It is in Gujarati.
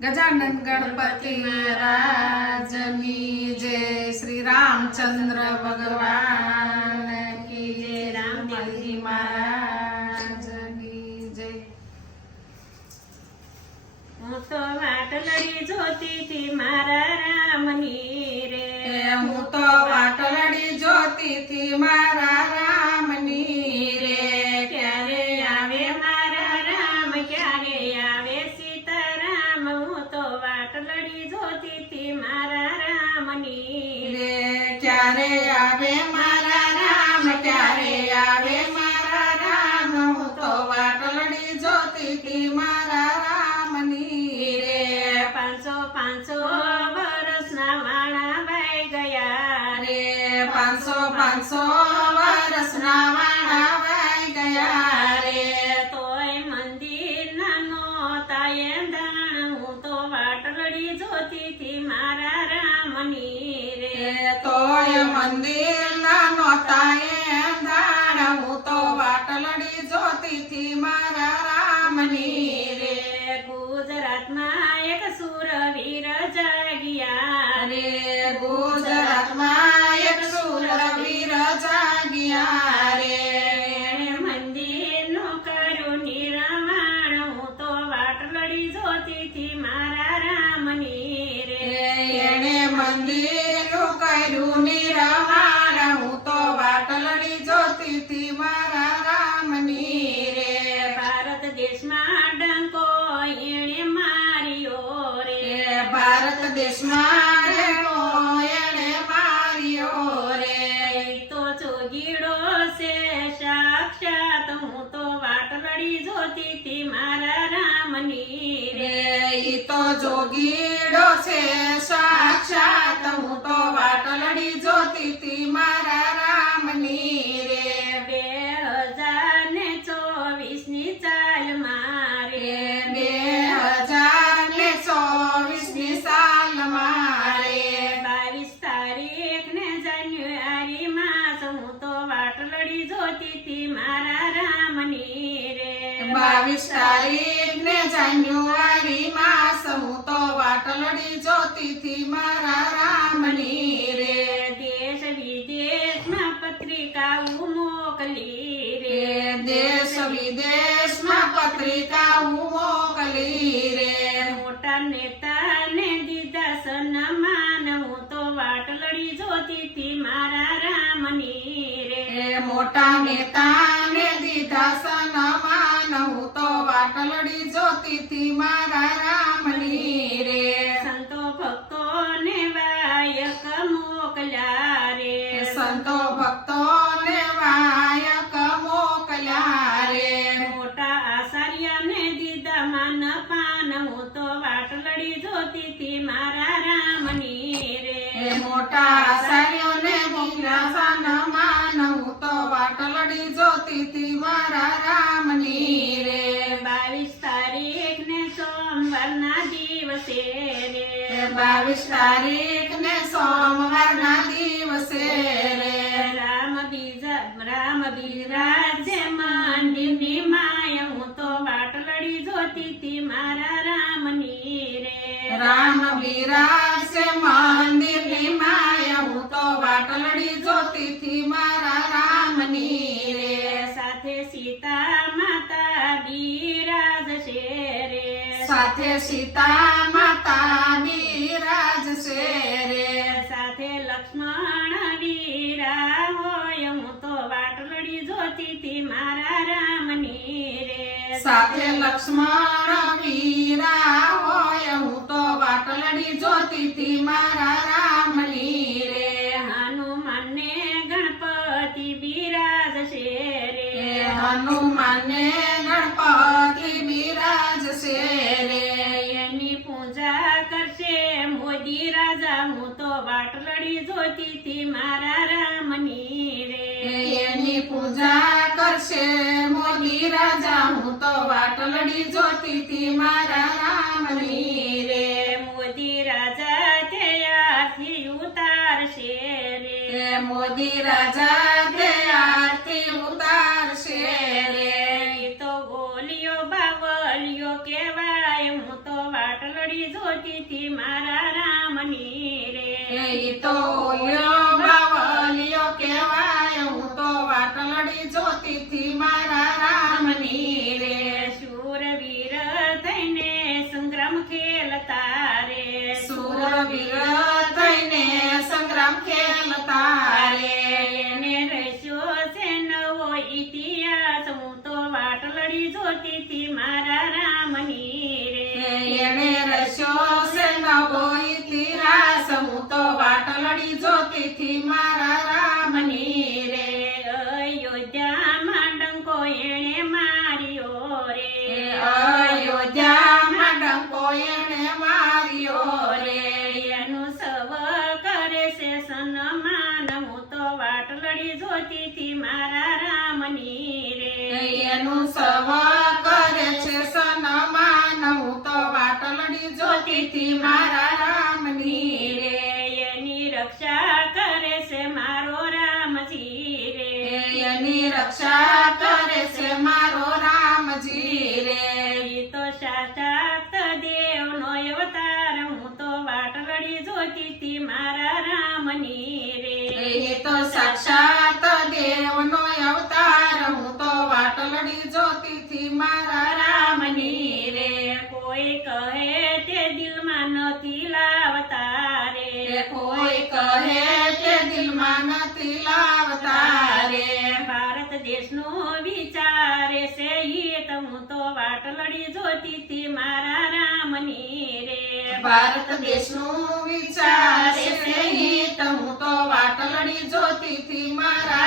ગજાનન ગણપતિ મહારાજની જય શ્રી રામચંદ્ર ભગવાન કી જય રામજી મહારાજની જય હું તો વાટલડી જોતી હતી મારા રામની રે. હું તો વાટલડી જોતી થી મારા ક્યારે આવે મારા રામ ત્યારે આવે મારા રામ. હું તો વાટલડી જોતી હતી મારા રામની રે. પાંચસો પાંચસો વર્ષના વાણા ભાઈ ગયા રે રે. પાંચસો પાંચસો વર્ષના જાગ્યા રે ચોગીડો છે, સાક્ષાત હું તો વાટલડી જોતી હતી મારા રામની રે. ઈ તો જોગીડો છે, સાક્ષાત હું બાવીસ તારીખ ને જાન્યુઆરી માસ હું તો વાટલડી જોતી મારા રામની રે. દેશ વિદેશમાં પત્રિકાઓ મોકલી રે. દેશ વિદેશમાં પત્રિકાઓ મોકલી રે. મોટા નેતાને દીધા સન્માન હું તો વાટલડી જોતી મારા રામની રે. મોટા નેતાને દીધા સન્માન તો વાટલડી જોતી મારા રામની રે. સંતો ભક્તોને વાયક મોકલ્યા રે. સંતો ભક્તોને વાયક મોકલ્યા રે. મોટા આચાર્યને દીધા માન પાન હું તો વાટલડી જોતી મારા રામની રે. મોટા આચાર્યોને દીધા માન હું તો વાટલડી જોતી મારા રામની બાવીસ તારીખ ને સોમવારના દિવસે રે. રામ બીજા રામ બિરાજે મંદિરની માય હું તો વાટલડી જોતી તી મારા રામની રે. રામ બિરાજે મંદિરની માયા હું તો વાટલડી જોતી તી મારા રામની રે. સાથે સીતા માતા રે સાથે સીતા માતા બિરાજશે રે સાથે લક્ષ્મણ વીરા હોય હું તો વાટલડી જોતી હતી મારા રામની રે. સાથે લક્ષ્મણ વીરા હોય હું તો વાટલડી જોતી થી મારા રામની રે. હનુમાનને ગણપતિ બિરાજશે શેરે. રે હનુમાને ગણપતિ બિરાજ રે જોતી મારા રામની રે એની પૂજા કરશે મોદી રાજા. હું તો વાટલડી જોતી તી મારા રામની રે મોદી રાજા તે આરતી ઉતારશે રે. મોદી રાજા તે આરતી ઉતારશે રે. તો બોલ્યો બાવલિયો કેવાય હું તો વાટલડી જોતી મારા રામની રે તો લ્યો બાવલિયો કહેવાય. હું તો વાટલડી જોતી થી મારા રામની રે. શૂરવીર થઈને સંગ્રામ ખેલતા રે. સુરવીર થઈને સંગ્રામ ખેલતા રે. એને રસ્યો છે નવો ઇતિહાસ. હું તો વાટલડી જોતી મારા રામની રે. એને રસ્યો છે નવો ઇતિહાસ વાટલડી જો તેથી મારા તો સાક્ષાત દેવનો અવતાર. હું તો વાટલડી જોતી થી મારા રામની રે. કોઈ કહે તે દિલમાં નથી લાવતા રે. કોઈ કહે તે દિલમાં નથી લાવતા ભારત દેશનો વિચારે છે હિત હું તો વાટલડી જોતી હતી મારા રામની રે. ભારત દેશનું વિચારે છે હિત હું તો વાટ લડી જોતી હતી મારા